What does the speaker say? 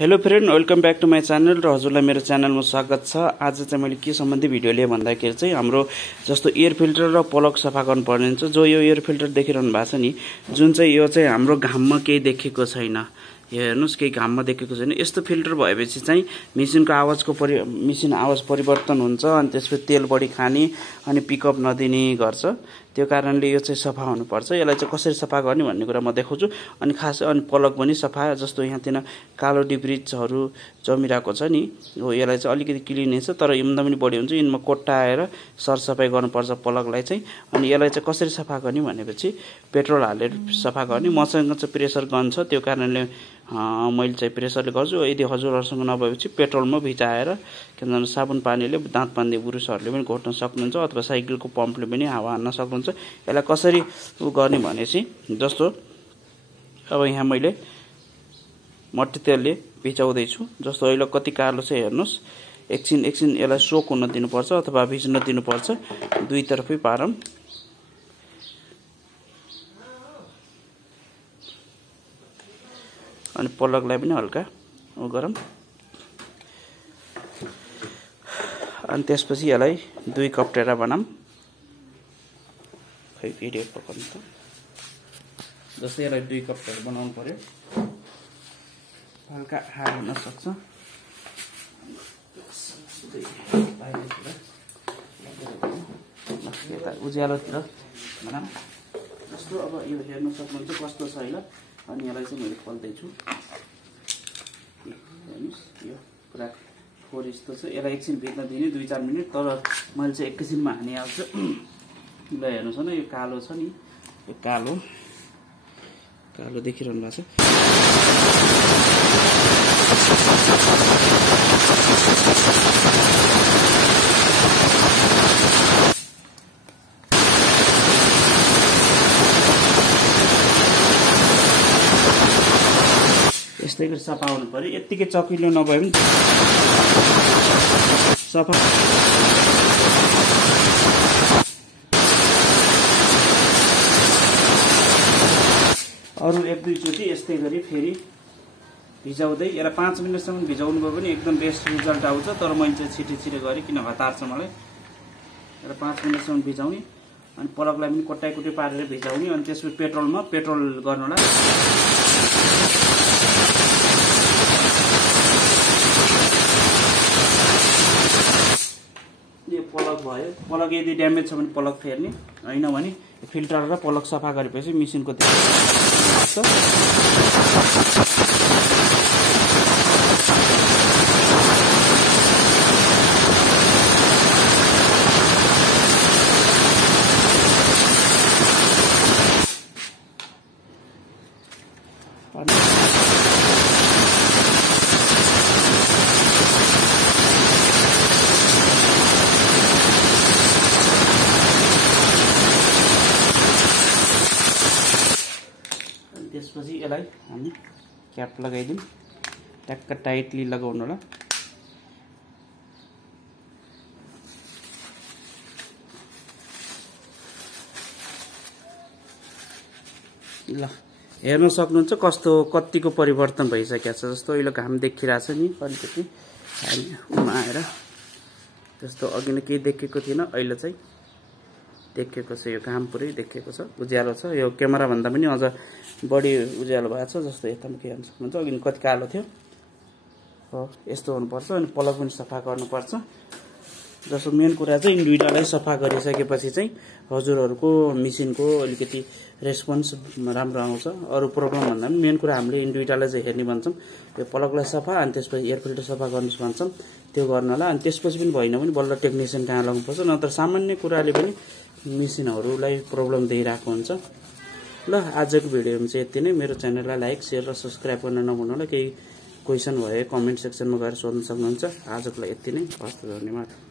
Hello friend, welcome back to my channel र हजुरलाई मेरो च्यानलमा स्वागत छ। आज चाहिँ मैले के सम्बन्धी भिडियो लिएँ भन्दाखेरि चाहिँ हाम्रो जस्तो एयर फिल्टर र प्लग सफा गर्नुपर्ने हुन्छ। जो यो एयर फिल्टर देखिरहनु भएको छ नि, जुन चाहिँ यो चाहिँ हाम्रो घाममा केही देखेको छैन। यो हेर्नुहोस्, केही घाममा देखेको छैन। यस्तो फिल्टर भएपछि चाहिँ मेसिनको मेसिन आवाज परिवर्तन हुन्छ अनि त्यसपछि तेल बढी खाने अनि पिकअप नदिने गर्छ। त्यो कारणले यो चाहिँ सफा हुनुपर्छ। यसलाई चाहिँ कसरी सफा गर्ने भन्ने कुरा म देखाउँछु। अनि खास अनि प्लग पनि सफा, जस्तो यहाँतिर कालो डिब्रिजहरू जमिरहेको छ नि, हो यसलाई चाहिँ अलिकति क्लिन छ, तर इम्दा पनि बढी हुन्छ। यिनमा कोट्टाएर सरसफाइ गर्नुपर्छ प्लगलाई चाहिँ। अनि यसलाई चाहिँ कसरी सफा गर्ने भनेपछि पेट्रोल हालेर सफा गर्ने। मसँग चाहिँ प्रेसर गन छ, त्यो कारणले मैले चाहिँ प्रेसरले गर्छु। यदि हजुरहरूसँग नभएपछि पेट्रोलमा भिजाएर किनभने साबुन पानीले दाँत पान्ने पुरुषहरूले पनि घोट्न सक्नुहुन्छ, अथवा साइकलको पम्पले पनि हावा हान्न सक्नुहुन्छ। यसलाई कसरी गर्ने भनेपछि जस्तो अब यहाँ मैले मट्टी तेलले भिजाउँदैछु। जस्तो अहिले कति कालो छ हेर्नुहोस्। एकछिन यसलाई सोक हुन दिनुपर्छ अथवा भिज्न दिनुपर्छ, दुईतर्फै पारौँ। अनि प्लगलाई पनि हल्का गरौँ। अनि त्यसपछि यसलाई 2 कप टेरा बनाऊँ। खै भिडियो पकाउनु त। जस्तै यसलाई 2 कप टेरा बनाउनु पर्यो। हल्का हार्ड हुन सक्छ। यता उज्यालोतिर बनाऊँ। जस्तो अब यो हेर्न सक्नुहुन्छ कस्तो छ होइन। अनि यसलाई चाहिँ मैले खोल्दैछु। हेर्नुहोस्, यो पुरा फोर यस्तो छ। यसलाई एकछिन भिज्न दिने 2-4 मिनट, तर मैले चाहिँ एकैछिनमा हानिहाल्छु। ल हेर्नुहोस् न, यो कालो छ नि, यो कालो देखिरहनु भएको छ। यस्तै गरी सफा हुनु पर्यो। यत्तिकै चकिलो नभए पनि सफा। अरू 1-2 चोटि यस्तै गरी फेरि भिजाउँदै यसलाई 5 मिनटसम्म भिजाउनु भयो भने एकदम बेस्ट रिजल्ट आउँछ। तर मैले चाहिँ छिटो गरेँ, किन हतार छ मलाई। यसलाई 5 मिनटसम्म भिजाउने अनि प्लगलाई पनि कोट्टाइ पारेर भिजाउने। अनि त्यसपछि पेट्रोल गर्नुलाई यो प्लग भयो। प्लग यदि ड्यामेज छ भने प्लग फेर्ने, होइन भने फिल्टर र प्लग सफा गरेपछि मेसिनको त्यसपछि यसलाई हामी क्याप लगाइदिउँ। ट्याक्क टाइटली लगाउनु होला। ल हेर्न सक्नुहुन्छ कतिको परिवर्तन भइसकेको छ। जस्तो अहिले घाम देखिरहेछ नि, अलिकति हामी आएर जस्तो अघि नै केही देखेको थिएन, अहिले चाहिँ देखेको छ। यो घाम पुरै देखेको छ, उज्यालो छ। यो क्यामेरा भन्दा पनि अझ बढी उज्यालो भएको छ। जस्तो यतामा के हेर्न सक्नुहुन्छ, अघि कति कालो थियो हो। यस्तो हुनुपर्छ। अनि प्लग पनि सफा गर्नुपर्छ। जस्तो मेन कुरा चाहिँ इन दुईटालाई सफा गरिसकेपछि चाहिँ हजुरहरूको मेसिनको अलिकति रेस्पोन्स राम्रो आउँछ। अरू प्रब्लम भन्दा पनि मेन कुरा हामीले इन दुईटालाई चाहिँ हेर्ने भन्छौँ। यो प्लगलाई सफा अनि त्यसपछि एयर फिल्टर सफा गर्नुहोस् भन्छौँ, त्यो गर्नलाई। अनि त्यसपछि पनि भएन भने बल्ल टेक्निसियन कहाँ लाग्नुपर्छ, नत्र सामान्य कुराले पनि मेसिनहरूलाई प्रब्लम दिइरहेको हुन्छ। ल आजको भिडियोमा चाहिँ यति नै। मेरो च्यानललाई लाइक, सेयर र सब्सक्राइब गर्न नभुल्नु होला। केही क्वेसन भए कमेन्ट सेक्सनमा गएर सोध्न सक्नुहुन्छ। आजको लागि यति नै। हस्त, धन्यवाद।